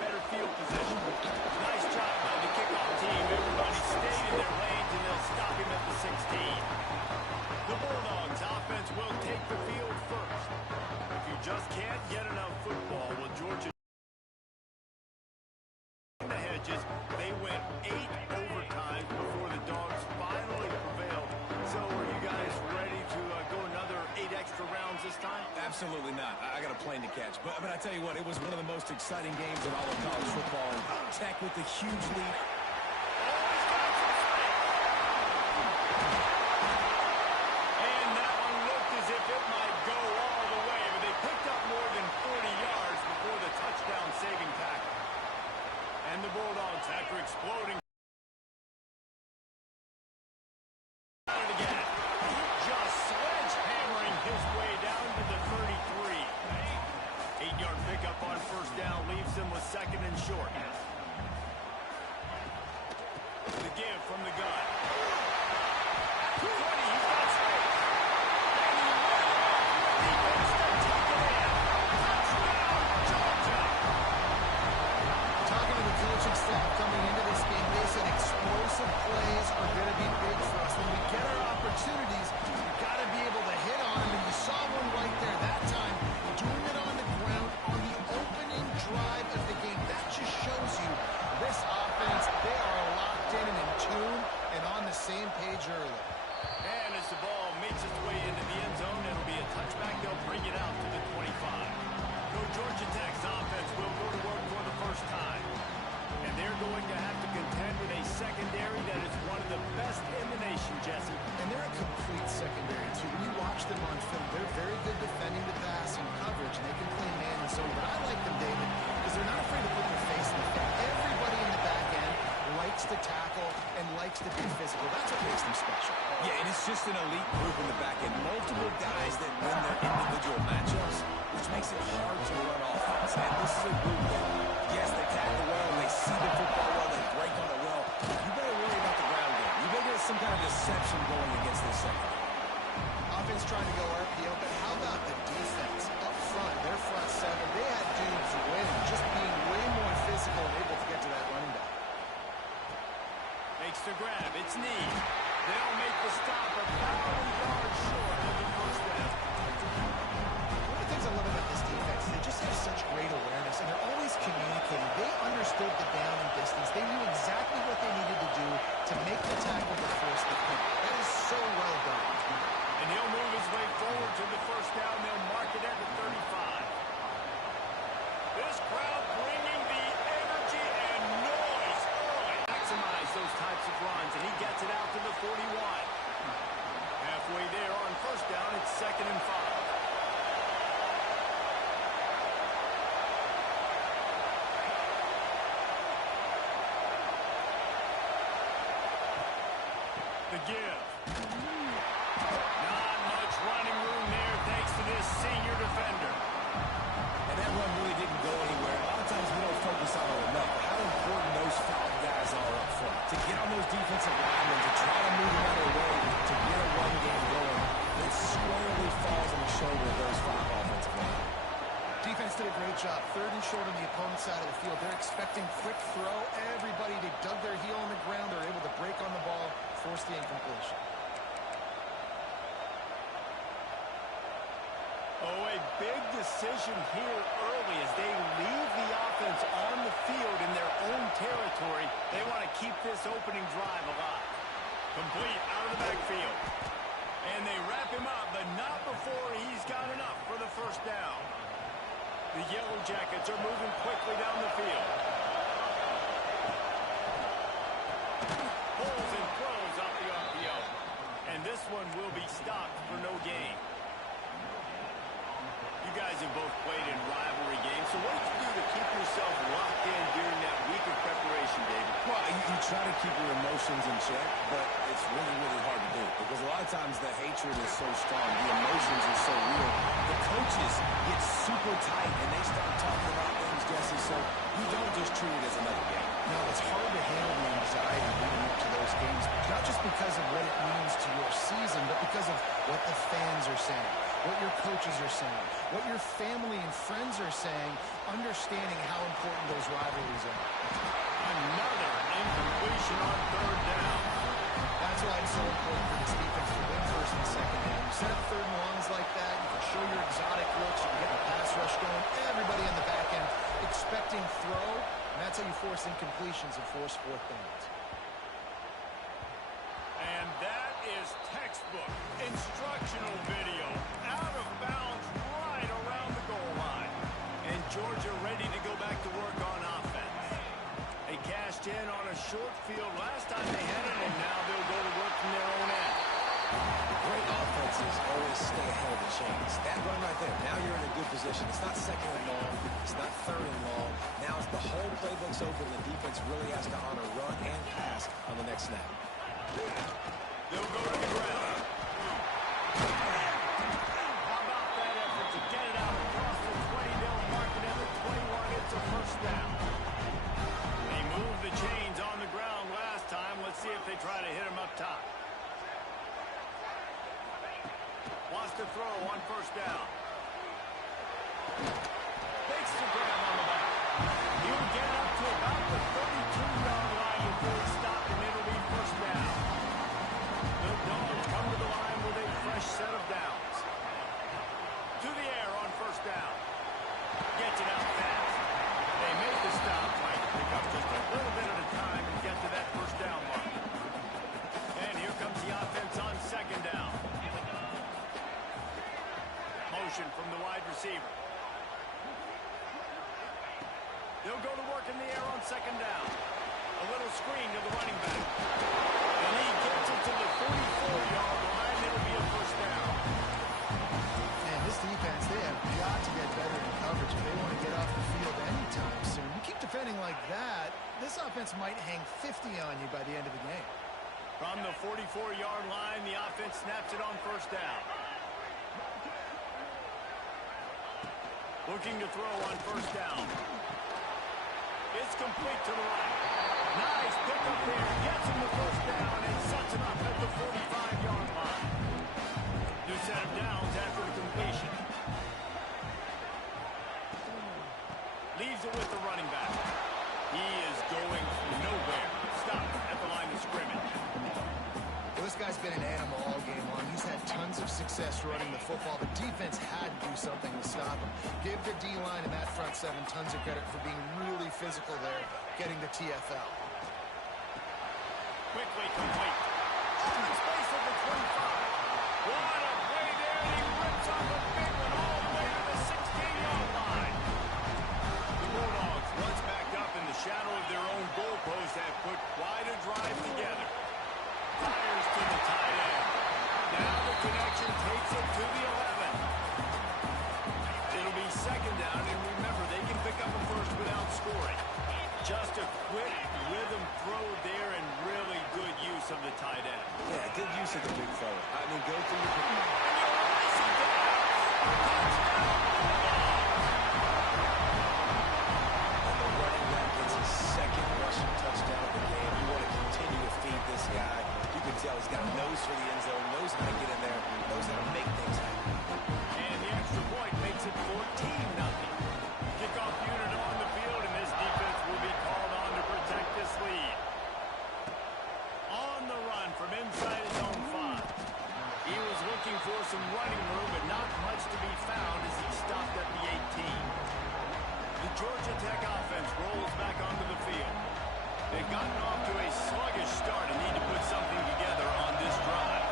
better field position. Nice job by the kickoff team. Everybody stayed in their lanes, and they'll stop him at the 16. The Bulldogs offense will take the field first. If you just can't get enough football, well, Georgia in the hedges. They went 8 overtimes before the Dogs finally prevailed. So are you guys ready to go another 8 extra rounds this time? Absolutely not. I got a plane to catch. But I tell you what, it was one of the most exciting games in all of college football. And Tech with the huge lead. And that one looked as if it might go all the way, but they picked up more than 40 yards before the touchdown-saving tackle. And the Bulldogs, after exploding, again, just sledgehammering his way down to the 33. 8-yard pickup on first down leaves them with second and short. The give from the gun. 20, he's got space. And he ran off the defense to take it in. Touchdown, Georgia. Talking to the coaching staff coming into this game, they said explosive plays are going to be big for us. When we get our opportunities, we've got to be able to hit on them. And you saw one right there that time, doing it on the ground on the opening drive of the game. That just shows you this offense, they are locked in and in tune and on the same page early. And as the ball makes its way into the end zone, it'll be a touchback. They'll bring it out to the 25. So Georgia Tech's offense will go to work for the first time. And they're going to have to contend with a secondary that is one of the best in the nation, Jesse. And they're a complete secondary, too. When you watch them on film, they're very good defending the pass and coverage, and they can play man and zone. But I like them, David, because they're not afraid to put their face in the field. Everybody in the back end likes to tackle and likes to be physical. That's what makes them special. Yeah, and it's just an elite group in the back end. Multiple guys that win their individual matchups, which makes it hard to run offense. And this is a group that, yes, they tackle well, they see the football well, they break on it well. You better worry about the ground game. You better get some kind of deception going against this secondary. Offense trying to go RPO, but how about the defense up front? Their front seven, they had dudes winning, just being way more physical and able to get to that running back. Makes the grab. It's Need. They'll make the stop 1,000 yards short of the first down. One of the things I love about this defense is they just have such great awareness, and they're always communicating. They understood the down and distance. They knew exactly what they needed to do to make the tackle to force the punt. That is so well done. And he'll move his way forward to the first down. They'll mark it at the 35. This crowd bringing the energy and noise early. Maximize those types of runs, and he gets it out to the 41. Halfway there on first down, it's 2nd and 5. The give. Not much running room there thanks to this senior defender. And that run really didn't go anywhere. A lot of times we don't focus on it enough, but how important those 5 guys are up front. To get on those defensive linemen, to try to move them out of the way, to get a run game going, it squarely falls on the shoulder of those 5 offensive linemen. Defense did a great job. 3rd and short on the opponent's side of the field. They're expecting quick throw. Everybody, they dug their heel on the ground. They're able to break on the ball, force the incompletion. Oh, a big decision here early as they leave the offense on the field in their own territory. They want to keep this opening drive alive. Complete out of the backfield. And they wrap him up, but not before he's got enough for the first down. The Yellow Jackets are moving quickly down the field. Pulls and throws off the RPO. And this one will be stopped for no gain. You guys have both played in rivalry games, so what did you do to keep yourself locked in during that week of preparation, David? Well, you try to keep your emotions in check, but it's really, really hard to do because a lot of times the hatred is so strong, the emotions are so real. The coaches get super tight and they start talking about things, Jesse, so you don't just treat it as another game. No, it's hard to handle the anxiety leading up to those games, not just because of what it means to your season, but because of what the fans are saying, what your coaches are saying, what your family and friends are saying, understanding how important those rivalries are. Another incompletion on third down. That's why it's so important for this defense to win first and second down. You set up third and longs like that, you can show your exotic looks, you can get the pass rush going, everybody on the back end expecting throw, and that's how you force incompletions and force fourth downs. And that is textbook instructional video. Out of bounds right around the goal line. And Georgia ready to go back to work on offense. They cashed in on a short field last time they had it, and now they'll go to work from their own end. Great offenses always stay ahead of the chains. That run right there, now you're in a good position. It's not second and long. It's not third and long. Now it's the whole playbook's open. The defense really has to honor run and pass on the next snap. They'll go to the ground. How about that effort to get it out across the 20? They'll mark it at the 21. It's a first down. They moved the chains on the ground last time. Let's see if they try to hit them up top. Wants to throw on first down. Makes the grab on the back. He'll get up to about the 32-yard line before he stopped, and it'll be first down. The Dogs come to the line with a fresh set of downs. To the air on first down. Gets it out fast. They make the stop, trying to pick up just a little bit at a time and get to that first down mark. And here comes the offense on second down. Motion from the wide receiver. They'll go to work in the air on second down. A little screen to the running back. And he gets it to the 44-yard line. It'll be a first down. And this defense, they have got to get better in coverage if they want to get off the field anytime soon. You keep defending like that, this offense might hang 50 on you by the end of the game. From the 44-yard line, the offense snaps it on first down. Looking to throw on first down. It's complete to the right. Nice pickup there. Gets him the first down and sets him up at the 45-yard line. New set of downs after the completion. Leaves it with the running back. He is going nowhere. Stop at the line of scrimmage. Well, this guy's been an animal all game long. He's had tons of success running the football. The defense had to do something to stop him. Give the D-line and that front seven tons of credit for being really physical there, getting the TFL. Quickly complete. Open space at the 25. What a play there, and he rips off a big one all the way to the 16-yard line. The Bulldogs, once backed up in the shadow of their own goalpost, have put quite a drive together. Fires to the tight end. Now the connection takes it to the 11. It'll be second down, and remember, they can pick up a first without scoring. Just a quick rhythm throw there, and really good use of the tight end. Yeah, good use of the big fella. I mean, go through the... And you'll release it down. Touchdown, And the running back gets his second rushing touchdown of the game. You want to continue to feed this guy. You can tell he's got a nose for the end zone, knows how to get in there, knows how to make things happen. And the extra point makes it 14-0. Kickoff unit on the field, and this defense will be called on to protect this lead. On the run from inside his own 5. He was looking for some running room, but not much to be found as he stopped at the 18. The Georgia Tech offense rolls back onto the field. They've gotten off to a sluggish start and need to put something together on this drive.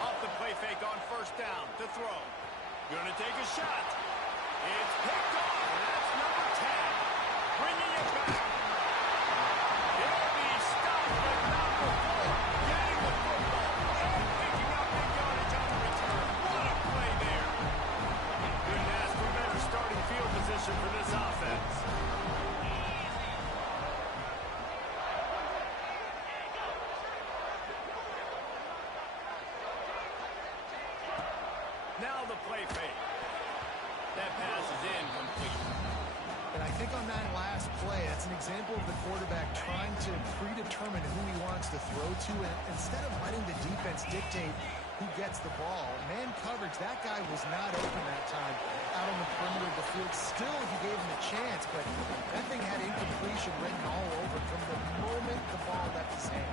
Off the play fake on first down to throw. Gonna take a shot. It's picked off, and that's number 10. Bringing it back. He'll be stopped, but not before getting the football and picking up big yardage on the return. What a play there. Couldn't ask for better starting field position for this offense. Now the play fake. That pass is incomplete. And I think on that last play, that's an example of the quarterback trying to predetermine who he wants to throw to, and instead of letting the defense dictate who gets the ball. Man coverage, that guy was not open that time out on the perimeter of the field. Still, he gave him a chance, but that thing had incompletion written all over from the moment the ball left his hand.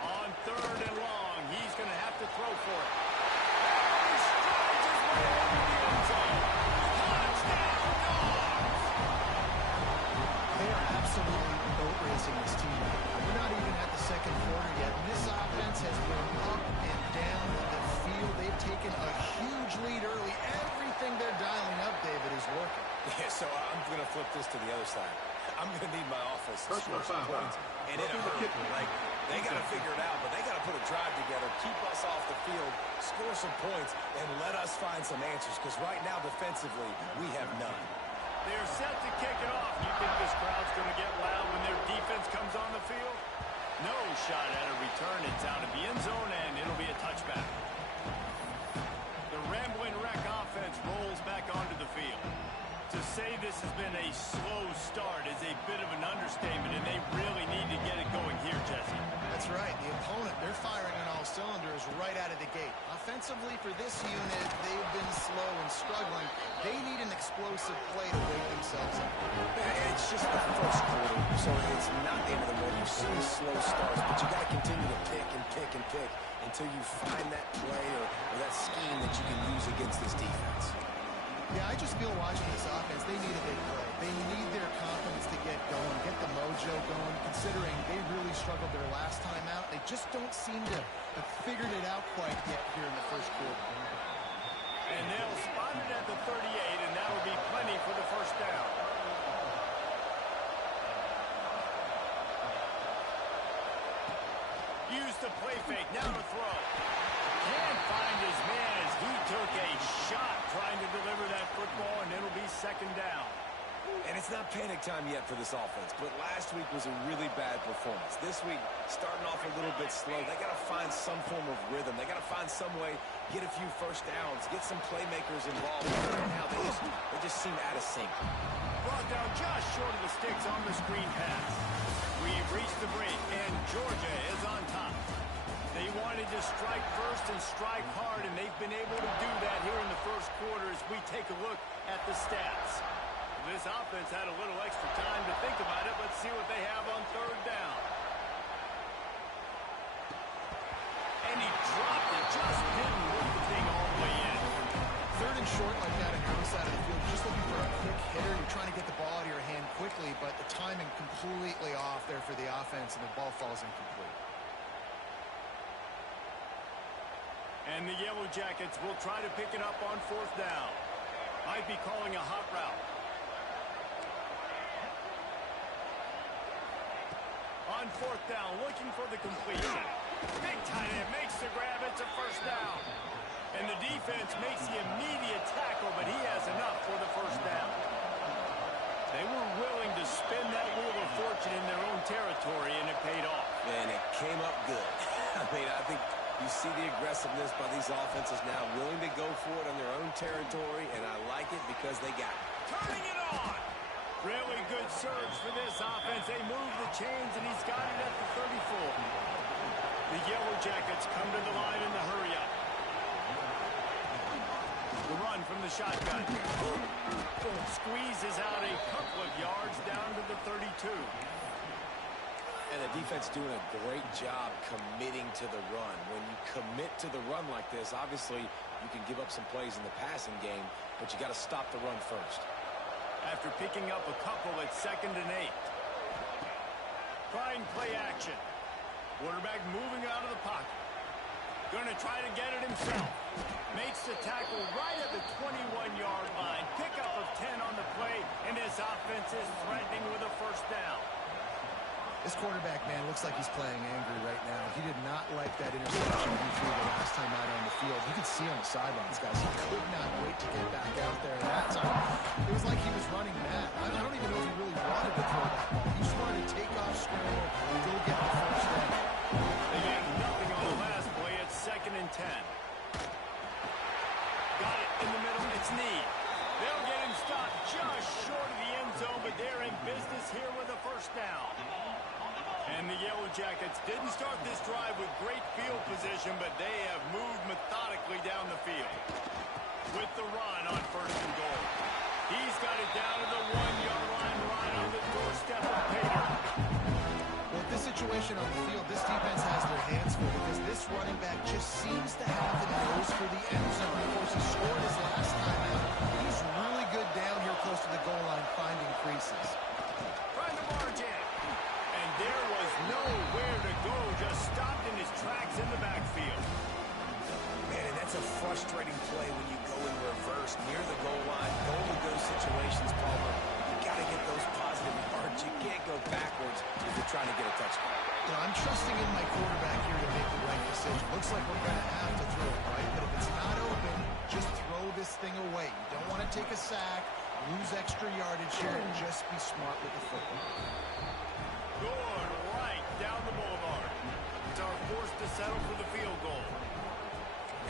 On 3rd and long, he's going to have to throw for it. He strides his way into the end zone. Touchdown, Dogs! They are absolutely boat racing this team. We're not even at the second quarter yet. This offense has been up and down the field. They've taken a huge lead early. Everything they're dialing up, David, is working. Yeah, so I'm going to flip this to the other side. I'm going to need my offense to score some points. And in a hurry, like, they got to figure it out, but they got to put a drive together, keep us off the field, score some points, and let us find some answers, because right now, defensively, we have none. They're set to kick it off. You think this crowd's going to get loud when their defense comes on the field? No shot at a return. It's out of the end zone, and it'll be a touchback. The rambling wreck offense rolls back onto the field. To say this has been a slow start is a bit of an understatement, and they really need to get it going here, Jesse. That's right. The opponent, they're firing on all cylinders right out of the gate. Offensively, for this unit, they've been slow and struggling. They need an explosive play to wake themselves up. It's just the first quarter, so it's not the end of the road. You've seen slow starts, but you got to continue to pick and pick and pick until you find that play or that scheme that you can use against this defense. Yeah, I just feel watching this offense, they need a big play. They need their confidence to get going, get the mojo going, considering they really struggled their last time out. They just don't seem to have figured it out quite yet here in the first quarter. And they'll spot it at the 38, and that'll be plenty for the first down. Use the play fake, now to throw. Can't find his man as he took a shot trying to deliver that football, and it'll be second down. And it's not panic time yet for this offense, but last week was a really bad performance. This week, starting off a little bit slow. They got to find some form of rhythm. They got to find some way, get a few first downs, get some playmakers involved. Right now, they just seem out of sync. Brought down just short of the sticks on the screen pass. We've reached the break, and Georgia is on top. They wanted to strike first and strike hard, and they've been able to do that here in the first quarter as we take a look at the stats. This offense had a little extra time to think about it. Let's see what they have on 3rd down. And he dropped it, just didn't move the thing all the way in. 3rd and short like that on your side of the field, just looking for a quick hitter. You're trying to get the ball out of your hand quickly, but the timing completely off there for the offense, and the ball falls incomplete. And the Yellow Jackets will try to pick it up on 4th down. Might be calling a hot route. On 4th down, looking for the completion. Big tight end makes the grab. It's a first down. And the defense makes the immediate tackle, but he has enough for the first down. They were willing to spin that wheel of fortune in their own territory, and it paid off. And it came up good. I mean, I think you see the aggressiveness by these offenses now, willing to go for it on their own territory, and I like it because they got it. Turning it on. Really good surge for this offense. They move the chains, and he's got it at the 34. The Yellow Jackets come to the line in the hurry-up. The run from the shotgun. Squeezes out a couple of yards down to the 32. And the defense doing a great job committing to the run. When you commit to the run like this, obviously you can give up some plays in the passing game, but you got to stop the run first. After picking up a couple at 2nd and 8. Trying play action. Quarterback moving out of the pocket. Going to try to get it himself. Makes the tackle right at the 21-yard line. Pickup of 10 on the play, and his offense is threatening with a first down. This quarterback, man, looks like he's playing angry right now. He did not like that interception he threw the last time out on the field. You could see on the sidelines, guys. He could not wait to get back out there. And that time, it was like he was running mad. I don't even know if he really wanted to throw that ball. He just wanted to take off, scramble, and go get the first down. They get nothing on the last play. It's 2nd and 10. Got it in the middle. It's Need. They'll get him stopped just short of the end zone, but they're in business here with a first down. And the Yellow Jackets didn't start this drive with great field position, but they have moved methodically down the field. With the run on 1st and goal. He's got it down to the 1-yard line right on the doorstep of Pater. Well, this situation on the field, this defense has their hands full because this running back just seems to have the nose for the end zone. Of course, he scored his last time out. He's really good down here close to the goal line, finding creases. Trying to barge in. And there was nowhere to go, just stopped in his tracks in the backfield. Man, and that's a frustrating play when you go in reverse near the goal line. Goal to go situations, Palmer. You got to get those positive yards. You can't go backwards if you're trying to get a touchdown. You know, I'm trusting in my quarterback here to make the right decision. Looks like we're going to have to throw it, right? But if it's not open, just throw this thing away. You don't want to take a sack, lose extra yardage here, and just be smart with the football. Good, right down the boulevard. It's our forced to settle for the field goal.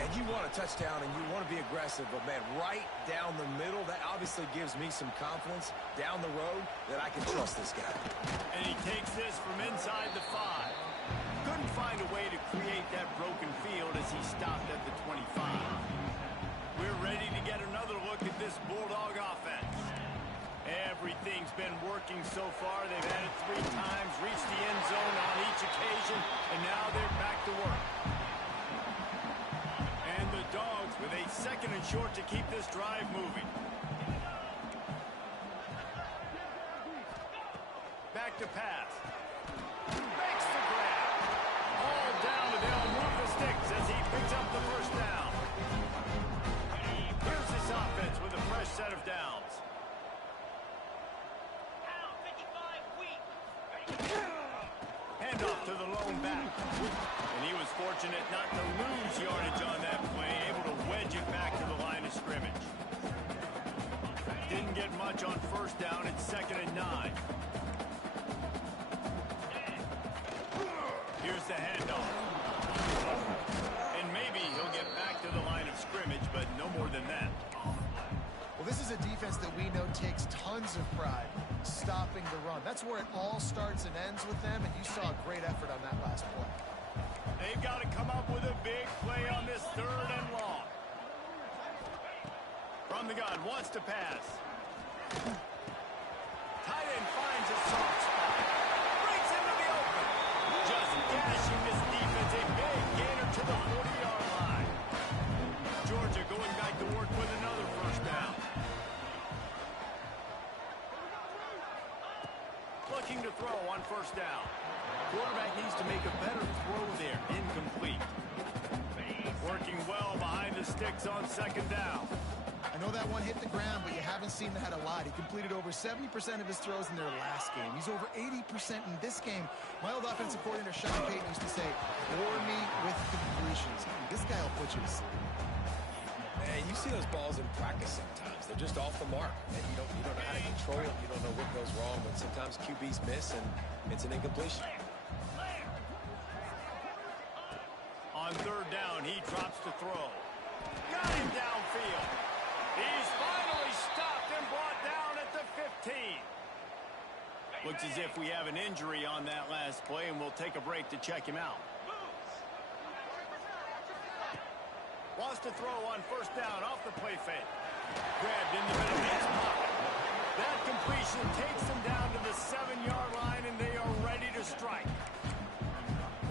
And you want a touchdown and you want to be aggressive, but man, right down the middle, that obviously gives me some confidence down the road that I can trust this guy. And he takes this from inside the 5. Couldn't find a way to create that broken field as he stopped at the 25. We're ready to get another look at this Bulldog offense. Everything's been working so far. They've had it 3 times, reached the end zone on each occasion, and now they're back to work. And the Dogs with a 2nd and short to keep this drive moving. Back to pass. Makes the grab. All down, and they'll move the sticks as he picks up the 1st down. Here's this offense with a fresh set of downs. Handoff to the lone back. And he was fortunate not to lose yardage on that play, able to wedge it back to the line of scrimmage. Didn't get much on 1st down. It's 2nd and 9. Here's the handoff. And maybe he'll get back to the line of scrimmage, but no more than that. Well, this is a defense that we know takes tons of pride stopping the run. That's where it all starts and ends with them, and you saw a great effort on that last play. They've got to come up with a big play on this 3rd and long. From the gun, wants to pass. Tight end finds a soft spot. Breaks into the open. Just gashing this defense. A big gainer to the 40-yard line. Georgia going back to work with another 1st down. Looking to throw on 1st down. Quarterback needs to make a better throw there. Incomplete. Working well behind the sticks on 2nd down. I know that one hit the ground, but you haven't seen that a lot. He completed over 70% of his throws in their last game. He's over 80% in this game. My old offensive coordinator, Sean Payton, used to say, bore me with completions. This guy will put you to sleep. Man, you see those balls in practice sometimes. They're just off the mark. And you don't know how to control it. You don't know what goes wrong. But sometimes QBs miss, and it's an incompletion. On 3rd down, he drops to throw. Got him downfield. He's finally stopped and brought down at the 15. Looks as if we have an injury on that last play, and we'll take a break to check him out. Wants to throw on 1st down off the play fake. Grabbed in the middle of his pocket. That completion takes them down to the 7-yard line, and they are ready to strike.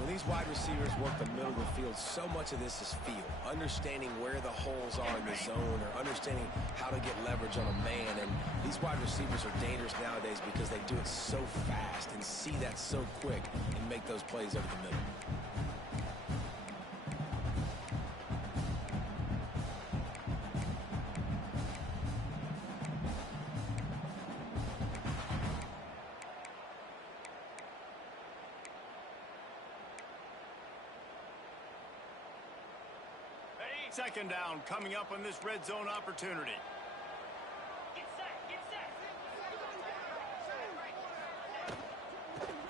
When these wide receivers work the middle of the field, so much of this is feel. Understanding where the holes are in the zone, or understanding how to get leverage on a man. And these wide receivers are dangerous nowadays because they do it so fast and see that so quick and make those plays over the middle. Second down coming up on this red zone opportunity. Get set.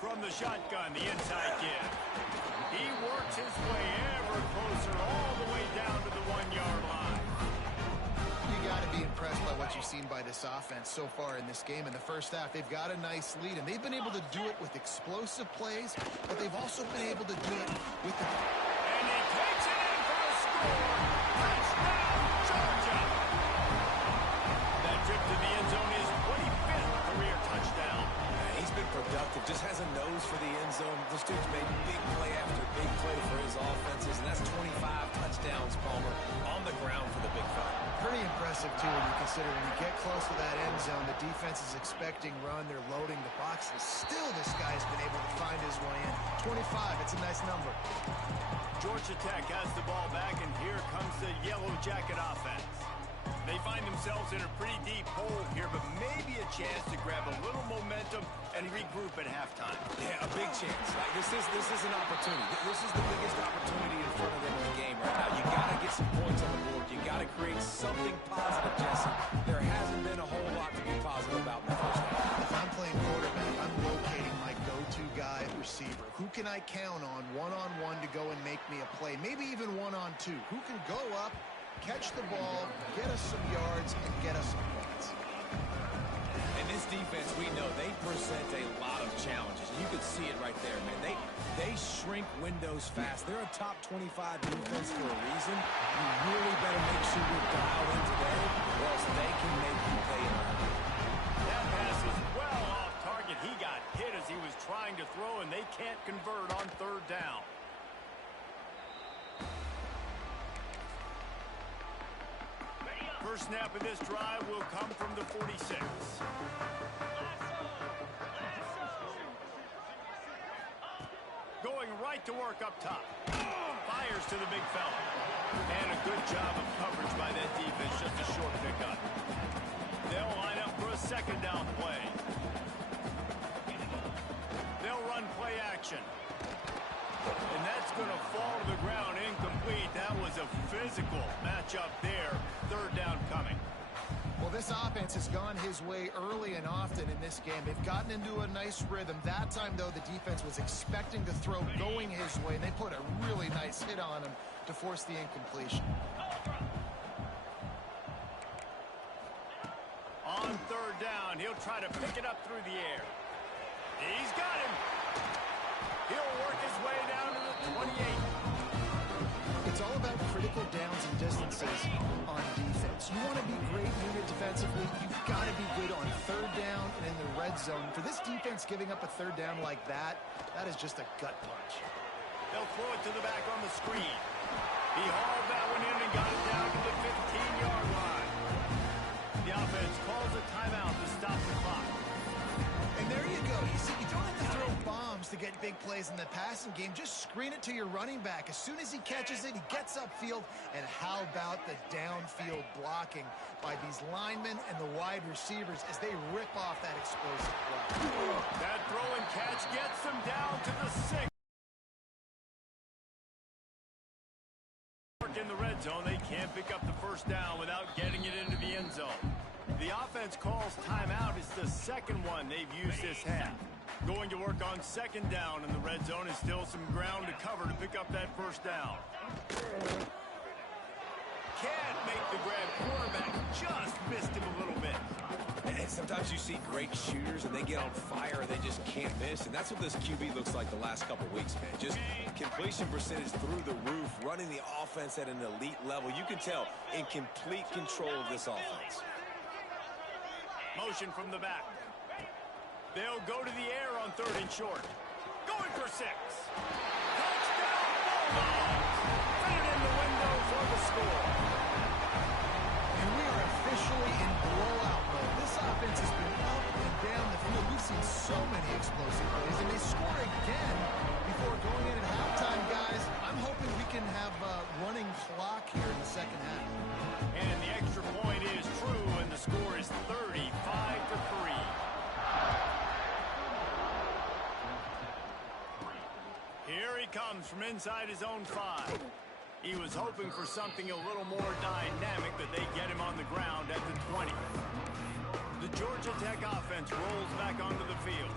From the shotgun, the inside give. He works his way ever closer all the way down to the 1-yard line. You got to be impressed by what you see seen by this offense so far in this game. In the first half, they've got a nice lead, and they've been able to do it with explosive plays, but they've also been able to do it with the... And he takes it in for a score. Touchdown, Georgia. That trip to the end zone is 25th career touchdown. He's been productive, just has a nose for the end zone. This dude's made big play after big play for his offenses, and that's 25 touchdowns, Palmer, on the ground for the big fella. Pretty impressive, too, when you consider when you get close to that end zone, the defense is expecting run, they're loading the box, and still this guy's been able to find his way in. 25, it's a nice number. Georgia Tech has the ball back, and here comes the Yellow Jacket offense. They find themselves in a pretty deep hole here, but maybe a chance to grab a little momentum and regroup at halftime. Yeah, a big chance. Like, this is an opportunity. This is the biggest opportunity in front of them in the game right now. You got to get some points on the board. You got to create something positive, Jesse. There hasn't been a whole lot to be positive about in the first half. If I'm playing quarterback, I'm locating my go-to guy at receiver. Who can I count on one-on-one to go and make me a play? Maybe even one-on-two. Who can go up, catch the ball, get us some yards, and get us some points? And this defense, we know, they present a lot of challenges. You could see it right there, man. They shrink windows fast. They're a top 25 defense for a reason. You really better make sure you're dialed in today, or else they can make you pay in a hurry. That pass is well off target. He got hit as he was trying to throw, and they can't convert on third down. First snap of this drive will come from the 46. Going right to work up top. Fires to the big fella. And a good job of coverage by that defense. Just a short pickup. They'll line up for a second down play. They'll run play action. And that's going to fall to the ground incomplete. That was a physical matchup there. Third down coming. Well, this offense has gone his way early and often in this game. They've gotten into a nice rhythm. That time, though, the defense was expecting to throw going his way. They put a really nice hit on him to force the incompletion. On third down, he'll try to pick it up through the air. He's got him. He'll work his way down to the 28. It's all about critical downs and distances on defense. You want to be great unit defensively, you've got to be good on third down and in the red zone. For this defense giving up a third down like that, that is just a gut punch. They'll throw it to the back on the screen. He hauled that one in and got it down to the 15-yard line. The offense calls a timeout to stop the clock. And there you go. You see, you don't have to throw bombs to get big plays in the passing game. Just screen it to your running back. As soon as he catches it, he gets upfield. And how about the downfield blocking by these linemen and the wide receivers as they rip off that explosive play. That throw and catch gets them down to the 6. In the red zone, they can't pick up the first down without getting it into the end zone. The offense calls timeout. It's the second one they've used this half. Going to work on second down in the red zone is still some ground to cover to pick up that first down. Can't make the grab. Quarterback just missed him a little bit. And sometimes you see great shooters and they get on fire and they just can't miss. And that's what this QB looks like the last couple weeks, man. Just completion percentage through the roof, running the offense at an elite level. You can tell in complete control of this offense. Motion from the back. They'll go to the air on third and short. Going for 6. Touchdown, Bulldogs! Right in the window for the score. And we are officially in blowout mode. This offense has been up and down the field. We've seen so many explosive plays, and they score again before going in at halftime, guys. I'm hoping we can have a running clock here in the second half. And the extra point is true, and the score is 35-3. Here he comes from inside his own 5. He was hoping for something a little more dynamic, but they get him on the ground at the 20. The Georgia Tech offense rolls back onto the field.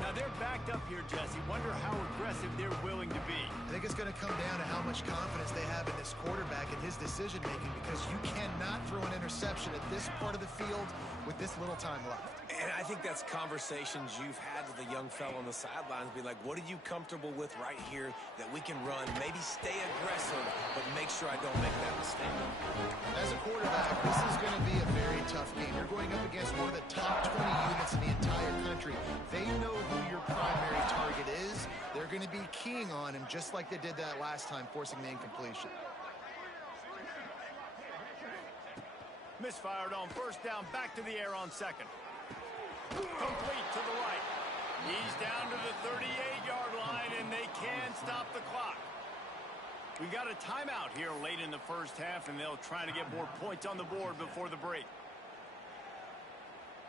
Now they're backed up here, Jesse. Wonder how aggressive they're willing to be. I think it's going to come down to how much confidence they have in this quarterback and his decision-making because you cannot throw an interception at this part of the field with this little time left. And I think that's conversations you've had with a young fellow on the sidelines. Be like, what are you comfortable with right here that we can run? Maybe stay aggressive, but make sure I don't make that mistake. As a quarterback, this is going to be a very tough game. You're going up against one of the top 20 units in the entire country. They know who your primary target is. They're going to be keying on him just like they did that last time, forcing the incompletion. Misfired on first down, back to the air on second. Complete to the right. He's down to the 38-yard line, and they can stop the clock. We got a timeout here late in the first half, and they'll try to get more points on the board before the break.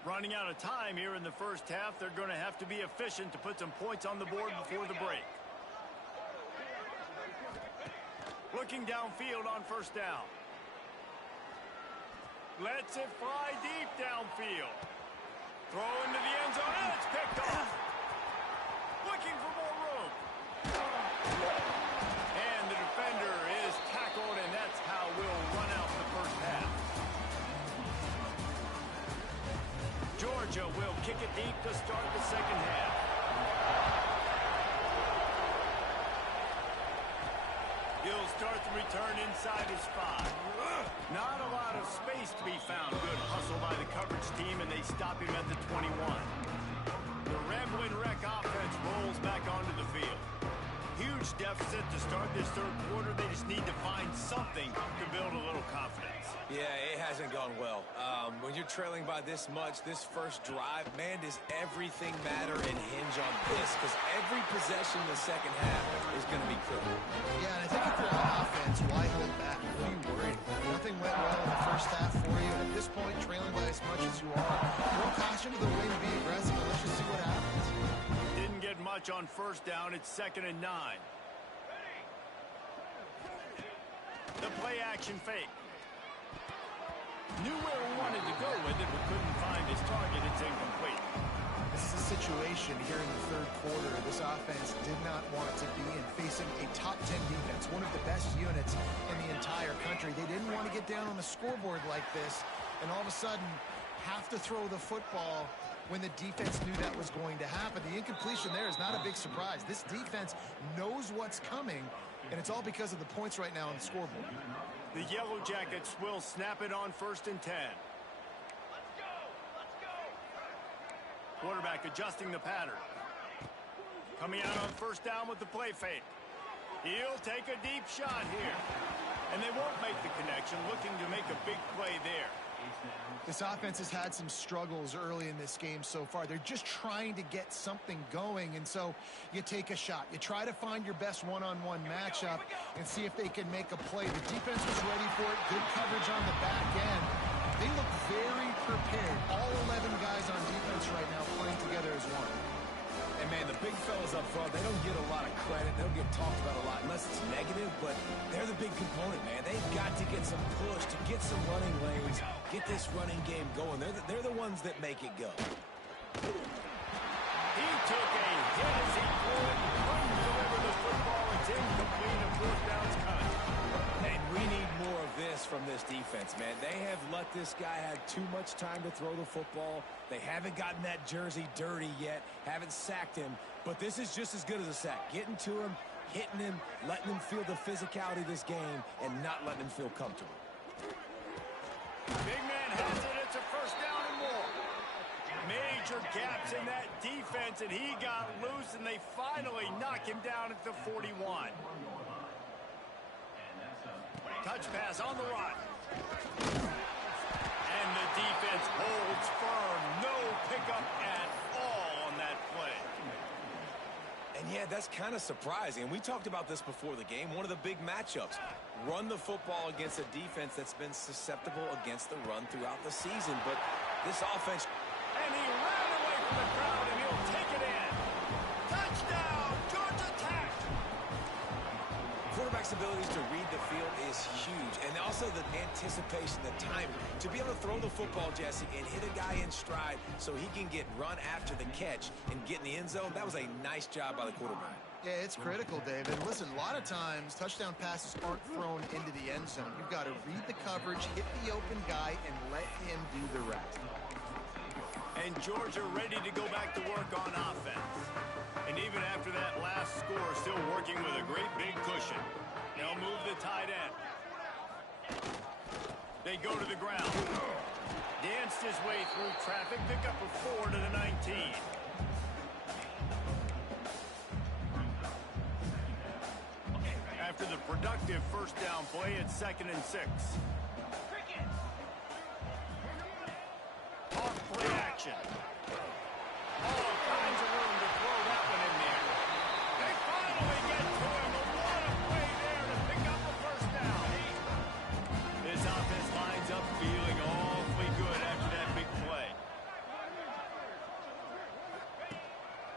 Running out of time here in the first half, they're going to have to be efficient to put some points on the board before the break. Looking downfield on first down. Lets it fly deep downfield. Throw into the end zone, and it's picked off. Looking for more room. And the defender is tackled, and that's how we'll run out the first half. Georgia will kick it deep to start the second half. He'll start the return inside his 5. Not a lot of space to be found. Good hustle by the coverage team, and they stop him at the 21. The Ramblin' Wreck offense rolls back onto the field. Huge deficit to start this third quarter. They just need to find something to build a little confidence. Yeah, it hasn't gone well. When you're trailing by this much, this first drive, man, does everything matter and hinge on this? Because every possession in the second half is going to be critical. Yeah, and I think if you're on offense, why hold back? What are you worried about? Nothing went well in the first half for you, and at this point, trailing by as much as you are, throw caution to the wind, be aggressive, and let's just see what happens. Didn't get much on first down. It's 2nd and 9. The play action fake. Knew where he wanted to go with it, but couldn't find his target. It's incomplete. This is a situation here in the third quarter. This offense did not want to be in, facing a top 10 defense, one of the best units in the entire country. They didn't want to get down on the scoreboard like this, and all of a sudden have to throw the football when the defense knew that was going to happen. The incompletion there is not a big surprise. This defense knows what's coming, and it's all because of the points right now on the scoreboard. The Yellow Jackets will snap it on 1st and 10. Let's go! Let's go! Quarterback adjusting the pattern. Coming out on first down with the play fake. He'll take a deep shot here. And they won't make the connection, looking to make a big play there. This offense has had some struggles early in this game so far. They're just trying to get something going, and so you take a shot. You try to find your best one-on-one matchup and see if they can make a play. The defense was ready for it. Good coverage on the back end. They look very prepared. All 11 guys on defense right now playing together as one. And, man, the big fellas up front, they don't get a lot of credit. They don't get talked about a lot unless it's negative, but they're the big component, man. They've got to get some push, to get some running lanes, get this running game going. They're the ones that make it go. He took a hit as he couldn't deliver the football. It's incomplete, and 4th down's cut. And we need more of this from this defense, man. They have let this guy have too much time to throw the football. They haven't gotten that jersey dirty yet, haven't sacked him, but this is just as good as a sack. Getting to him, hitting him, letting him feel the physicality of this game, and not letting him feel comfortable. Big man has it. It's a 1st down and more. Major gaps in that defense, and he got loose, and they finally knock him down at the 41. Touch pass on the run. And the defense holds firm. No pickup at all on that play. And, yeah, that's kind of surprising. We talked about this before the game. One of the big matchups. Run the football against a defense that's been susceptible against the run throughout the season. But this offense... And he ran away from the crowd, and he'll take it in. Touchdown, Georgia Tech. Quarterback's abilities to read the field is huge. And also the anticipation, the timing. To be able to throw the football, Jesse, and hit a guy in stride so he can get run after the catch and get in the end zone, that was a nice job by the quarterback. Yeah, it's critical, David. Listen, a lot of times touchdown passes aren't thrown into the end zone. You've got to read the coverage, hit the open guy, and let him do the rest. And Georgia ready to go back to work on offense. And even after that last score, still working with a great big cushion. They'll move the tight end. They go to the ground. Danced his way through traffic. Pick up a 4 to the 19. After the productive first down play, it's 2nd and 6. Off play action. All kinds of room to throw that one in there. They finally get to him. But what a play there to pick up a first down. This offense lines up feeling awfully good after that big play.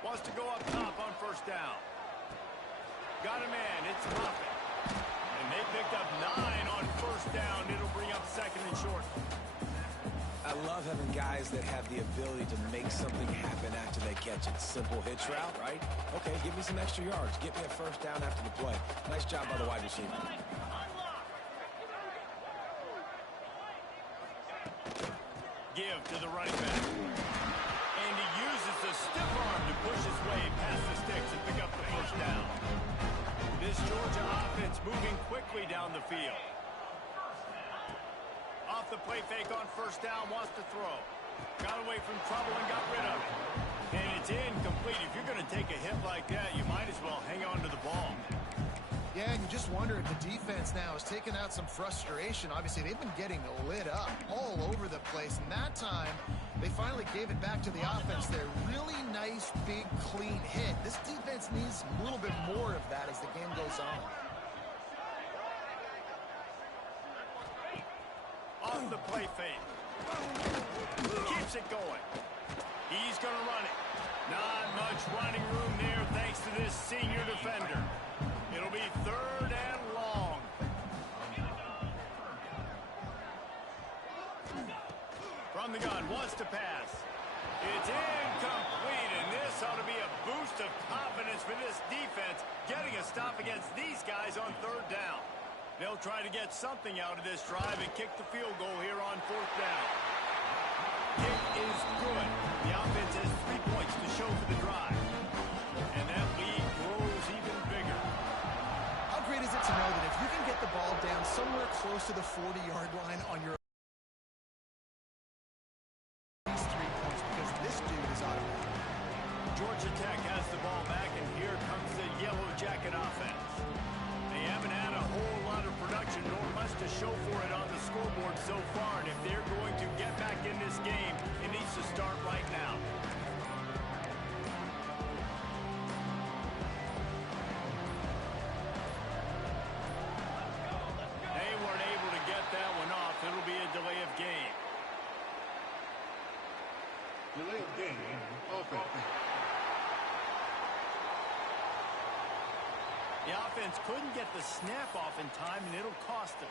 Wants to go up top on first down. Got a man. It's Moffitt. And they picked up 9 on first down. It'll bring up 2nd and short. I love having guys that have the ability to make something happen after they catch it. Simple hitch route, right? Okay, give me some extra yards. Get me a first down after the play. Nice job by the wide receiver. Give to the running back. And he uses the stiff arm to push his way past the sticks and pick up the first down. This Georgia offense moving quickly down the field. Off the play fake on first down, wants to throw. Got away from trouble and got rid of it. And it's incomplete. If you're going to take a hit like that, you might as well hang on to the ball. Yeah, and you just wonder if the defense now has taken out some frustration. Obviously, they've been getting lit up all over the place. And that time, they finally gave it back to the offense there. Really nice, big, clean hit. This defense needs a little bit more of that as the game goes on. Off the play fake. Keeps it going. He's going to run it. Not much running room there thanks to this senior defender. It'll be 3rd and long. From the gun, wants to pass. It's incomplete, and this ought to be a boost of confidence for this defense, getting a stop against these guys on 3rd down. They'll try to get something out of this drive and kick the field goal here on 4th down. Kick is good. The offense has 3 points to show for the drive. And that lead grows even bigger. How great is it to know that if you can get the ball down somewhere close to the 40-yard line on your these 3 points, because this dude is automatic. Georgia Tech has the ball back, and here comes the Yellow Jacket offense. They haven't had a whole lot of production, nor much to show for it on the scoreboard so far, and if they're going to get back in this game, it needs to start right now. They weren't able to get that one off. It'll be a delay of game. Delay of game, offense. The offense couldn't get the snap off in time, and it'll cost them.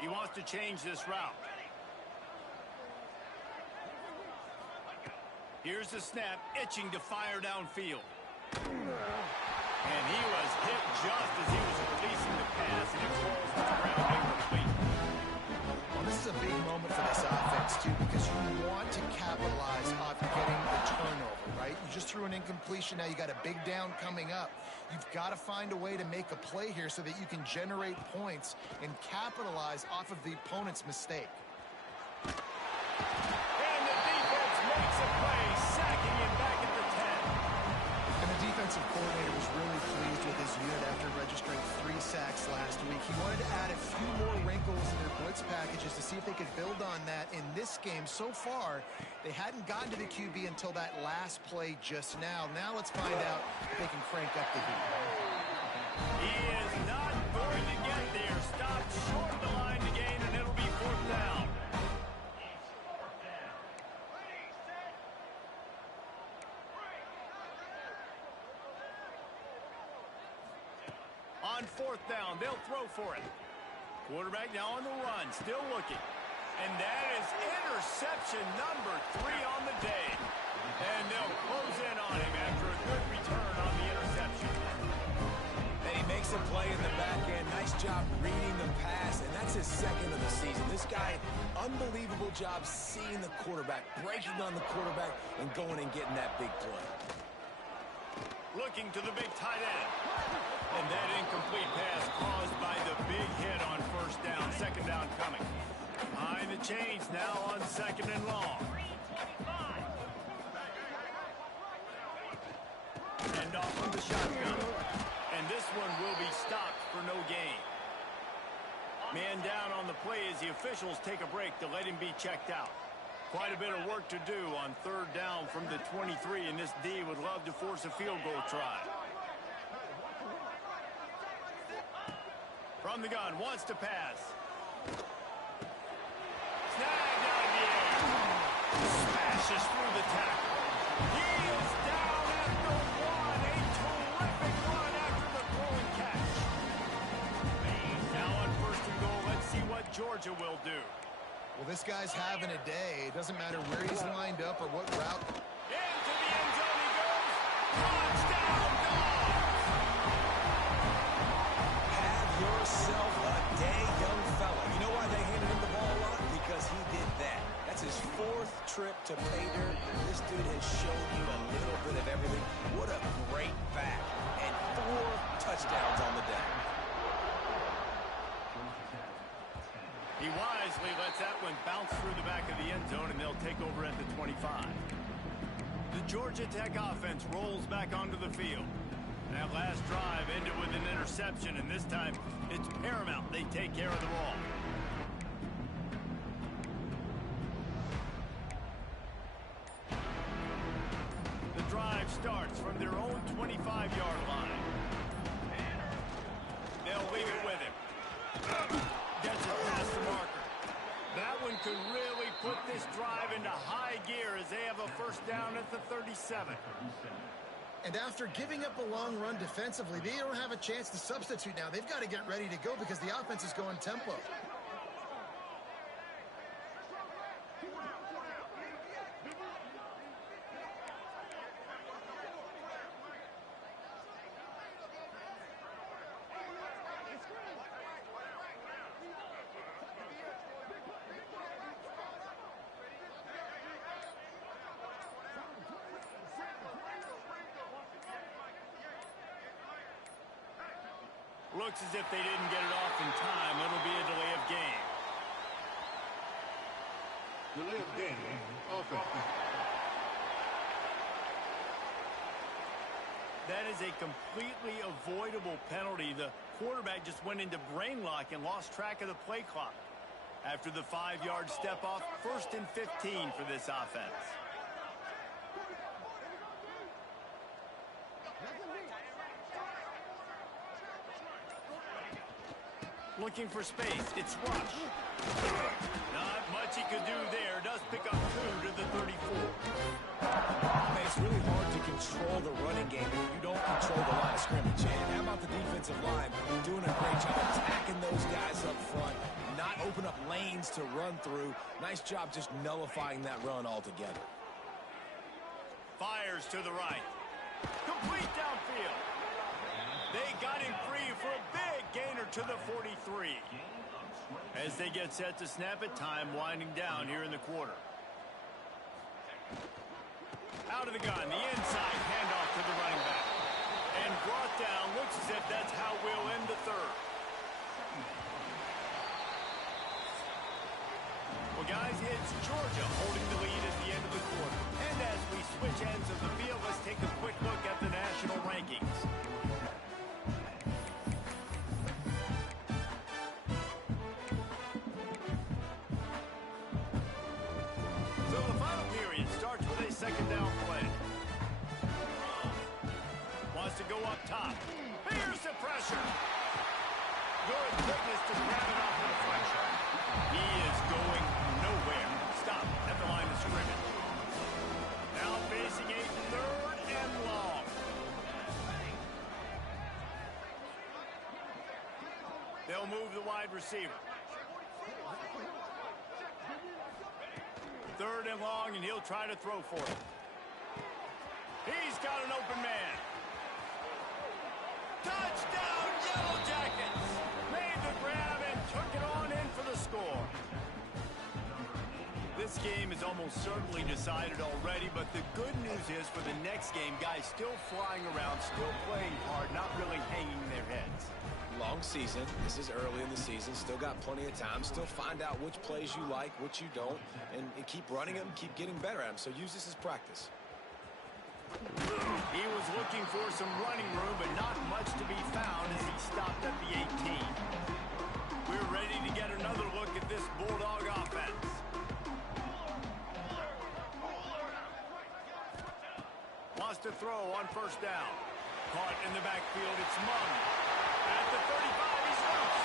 He wants to change this route. Here's the snap, itching to fire downfield. And he was hit just as he was releasing the pass, and it falls to the ground incomplete. Well, this is a big moment for this offense, too, because you want to capitalize off getting the turnover, right? You just threw an incompletion. Now you got a big down coming up. You've got to find a way to make a play here so that you can generate points and capitalize off of the opponent's mistake. And the defense makes a play, sacking him back at the 10. And the defensive coordinator was really pleased with his unit after registering 3 sacks last week. He wanted to add a few more wrinkles in their blitz packages to see if they could build on that in this game. So far, they hadn't gotten to the QB until that last play just now. Now let's find out if they can crank up the heat. He is not going to get there. Stopped short of the line to gain, and it'll be 4th down. On 4th down, they'll throw for it. Quarterback now on the run, still looking. And that is interception number 3 on the day. And they'll close in on him after a good return on the interception. And he makes a play in the back end. Nice job reading the pass, and that's his second of the season. This guy, unbelievable job seeing the quarterback, breaking on the quarterback, and going and getting that big play. Looking to the big tight end. And that incomplete pass caused by the big hit on first down. Second down coming. Behind the chains now on 2nd and long. And off from the shotgun. And this one will be stopped for no gain. Man down on the play as the officials take a break to let him be checked out. Quite a bit of work to do on 3rd down from the 23, and this D would love to force a field goal try. From the gun, wants to pass. Snagged out of the air. Smashes through the tackle. He is down at the 1. A terrific run after the throwing catch. Now on 1st and goal, let's see what Georgia will do. Well, this guy's having a day. It doesn't matter where he's lined up or what route. Into the end zone he goes. Touchdown, Dogs! Have yourself a day, young fella. You know why they handed him the ball a lot? Because he did that. That's his 4th trip to pay dirt. This dude has shown you a little bit of everything. What a great back. And 4 touchdowns on the day. He wisely lets that one bounce through the back of the end zone, and they'll take over at the 25. The Georgia Tech offense rolls back onto the field. That last drive ended with an interception, and this time it's paramount they take care of the ball. The drive starts from their own 25-yard line. They'll leave it with him. Gets it past the marker. That one could really put this drive into high gear as they have a 1st down at the 37. And after giving up a long run defensively, they don't have a chance to substitute now. They've got to get ready to go because the offense is going tempo. Looks as if they didn't get it off in time. It'll be a delay of game. Delay of game, offense. That is a completely avoidable penalty. The quarterback just went into brain lock and lost track of the play clock. After the 5-yard step off, 1st and 15 for this offense. Looking for space. It's Rush. Not much he could do there. Does pick up 2 to the 34. It's really hard to control the running game if you don't control the line of scrimmage. And how about the defensive line doing a great job attacking those guys up front, not open up lanes to run through. Nice job just nullifying that run altogether. Fires to the right. Complete downfield. They got him free for a big gainer to the 43. As they get set to snap it, time winding down here in the quarter. Out of the gun, the inside handoff to the running back. And brought down, looks as if that's how we'll end the 3rd. Well, guys, it's Georgia holding the lead at the end of the quarter. And as we switch ends of the field, let's take a quick look at the national rankings. So the final period starts with a 2nd down play. Wants to go up top. Here's the pressure. Good quickness to grab it off the deflection. He is going nowhere. Stop at the line of scrimmage. Now facing a 3rd and long. They'll move the wide receiver. and long, and he'll try to throw for it. He's got an open man. Touchdown, Yellow Jackets! Made the grab and took it on in for the score. This game is almost certainly decided already, but the good news is for the next game, guys still flying around, still playing hard, not really hanging their heads. Long season. This is early in the season. Still got plenty of time. Still find out which plays you like, which you don't, and keep running them, keep getting better at them. So use this as practice. He was looking for some running room, but not much to be found as he stopped at the 18. We're ready to get another look at this Bulldog offense. Wants to throw on first down. Caught in the backfield, it's Mung. At the 35, he's loose.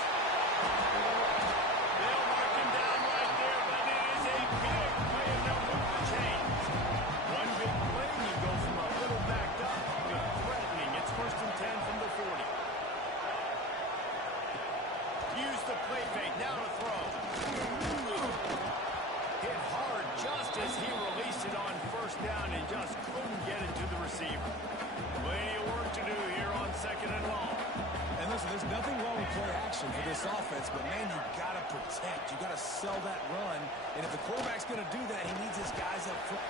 They'll mark him down right there, but it is a big play, and they'll move the chains. One big play, you go from a little backed up to threatening. It's 1st and 10 from the 40. Use the play fake, now to throw. Hit hard just as he released it on first down and just couldn't get it to the receiver. Plenty of work to do here on 2nd and long. And listen, there's nothing wrong with play action for this offense, but man, you gotta protect. You gotta sell that run. And if the quarterback's gonna do that, he needs his guys up front.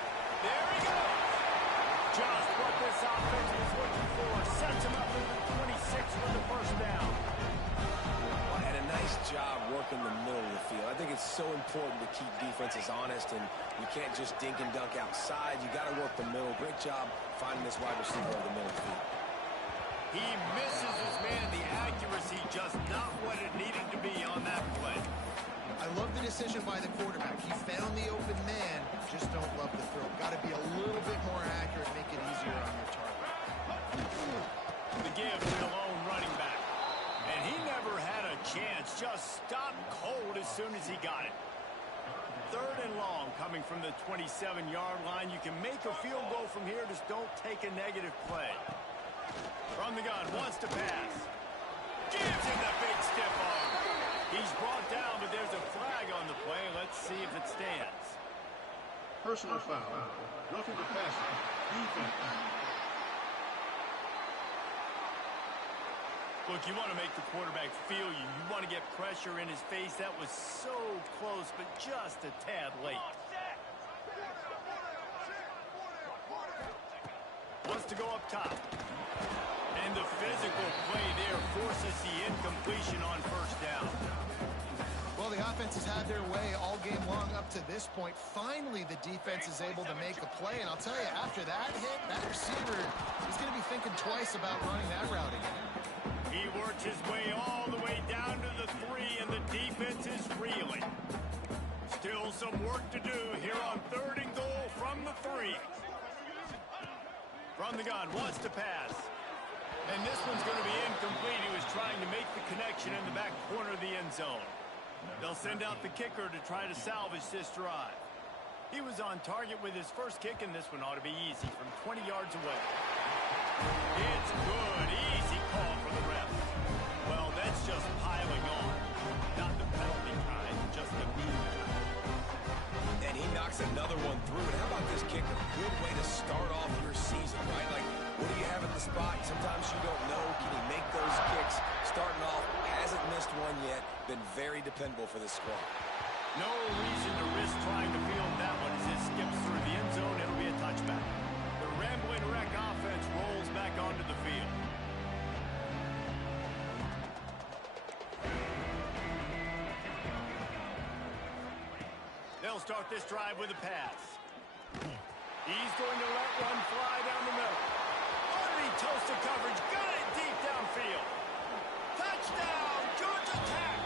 There he goes. Just what this offense was looking for. Sets him up with the 26 for the first down. And a nice job working the middle of the field. I think it's so important to keep defenses honest, and you can't just dink and dunk outside. You gotta work the middle. Great job finding this wide receiver over the middle of the field. He misses his man. The accuracy just not what it needed to be on that play. I love the decision by the quarterback. He found the open man, just don't love the throw. Got to be a little bit more accurate, make it easier on your target. The give to the lone running back. And he never had a chance. Just stopped cold as soon as he got it. 3rd and long coming from the 27-yard line. You can make a field goal from here. Just don't take a negative play. From the gun, wants to pass. Gives him the big stiff arm. He's brought down, but there's a flag on the play. Let's see if it stands. Personal foul. Roughing the passer. Defense. Look, you want to make the quarterback feel you. You want to get pressure in his face. That was so close, but just a tad late. Wants to go up top. And the physical play there forces the incompletion on first down. Well, the offense has had their way all game long up to this point. Finally, the defense is able to make a play. And I'll tell you, after that hit, that receiver is going to be thinking twice about running that route again. He works his way all the way down to the 3, and the defense is reeling. Still some work to do here on 3rd and goal from the 3. From the gun, wants to pass. And this one's going to be incomplete. He was trying to make the connection in the back corner of the end zone. They'll send out the kicker to try to salvage this drive. He was on target with his first kick, and this one ought to be easy from 20 yards away. It's good. Easy call for the ref. Well, that's just piling on. Not the penalty kind, just the mean kind. And he knocks another one through. And how about this kicker? Good way to start off your season, right? Like, what do you have at the spot? Sometimes you don't know. Can he make those kicks? Starting off, hasn't missed one yet. Been very dependable for this squad. No reason to risk trying to field that one as it skips through the end zone. It'll be a touchback. The Rambling Wreck offense rolls back onto the field. They'll start this drive with a pass. He's going to let one fly down the middle. Underneath toasted coverage, got it deep downfield. Touchdown, Georgia Tech.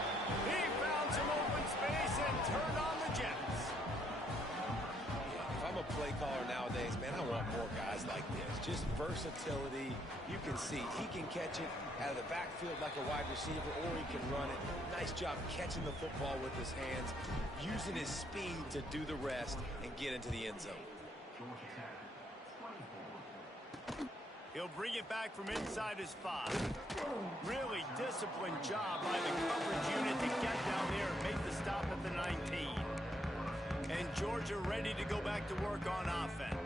He found some open space and turned on the Jets. If I'm a play caller nowadays, man, I want more guys like this. Just versatility. You can see he can catch it out of the backfield like a wide receiver, or he can run it. Nice job catching the football with his hands, using his speed to do the rest and get into the end zone. He'll bring it back from inside his 5. Really disciplined job by the coverage unit to get down there and make the stop at the 19. And Georgia ready to go back to work on offense.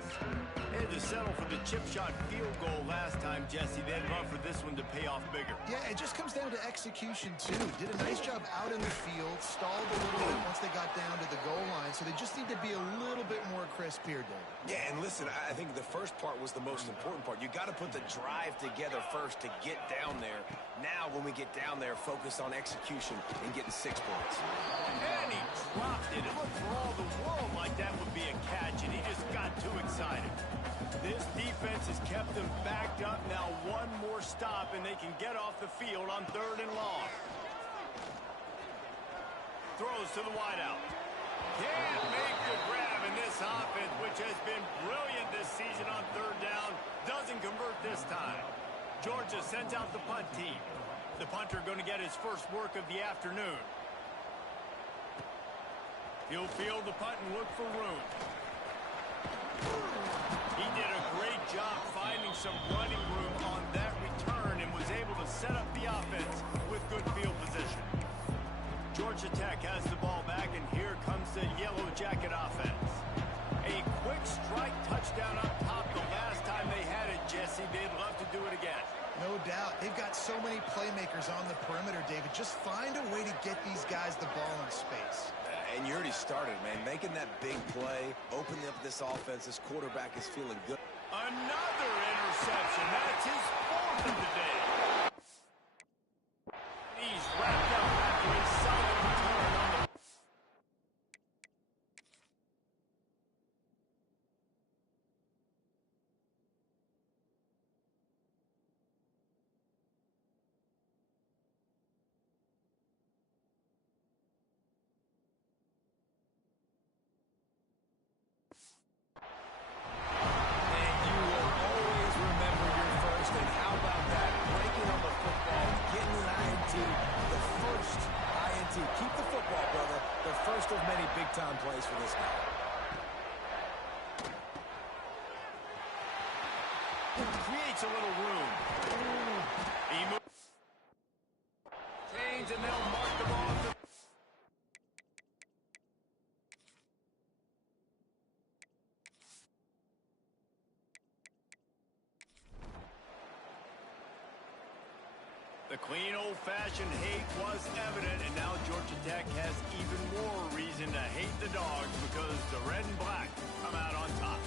They had to settle for the chip shot field goal last time, Jesse. They'd love for this one to pay off bigger. Yeah, it just comes down to execution, too. Did a nice job out in the field, stalled a little bit once they got down to the goal line, so they just need to be a little bit more crisp here, Dave. Yeah, and listen, I think the first part was the most important part. You got to put the drive together first to get down there. Now, when we get down there, focus on execution and getting 6 points. And he dropped it. It looked for all the world like that would be a catch, and he just got too excited. This defense has kept them backed up. Now one more stop, and they can get off the field on 3rd and long. Throws to the wideout. Can't make the grab in this offense, which has been brilliant this season on 3rd down. Doesn't convert this time. Georgia sends out the punt team. The punter going to get his first work of the afternoon. He'll field the punt and look for room. He did a great job finding some running room on that return and was able to set up the offense with good field position. Georgia Tech has the ball back, and here comes the Yellow Jacket offense. A quick strike touchdown up top the last time they had it, Jesse. They'd love to do it again. No doubt. They've got so many playmakers on the perimeter, David. Just find a way to get these guys the ball in space. And you already started, man. Making that big play, opening up this offense. This quarterback is feeling good. Another interception. That's his 4th of the day. He's wrapped up after a solid return on the... Keep the football, brother. The first of many big-time plays for this guy. Creates a little room. He moves. Chains, and they'll mark the ball. The clean, old-fashioned hate was evident, and now Georgia Tech has even more reason to hate the Dogs because the red and black come out on top.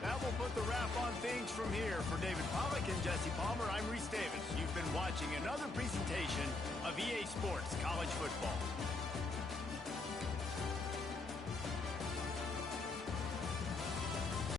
That will put the wrap on things from here. For David Pollack and Jesse Palmer, I'm Reese Davis. You've been watching another presentation of EA Sports College Football.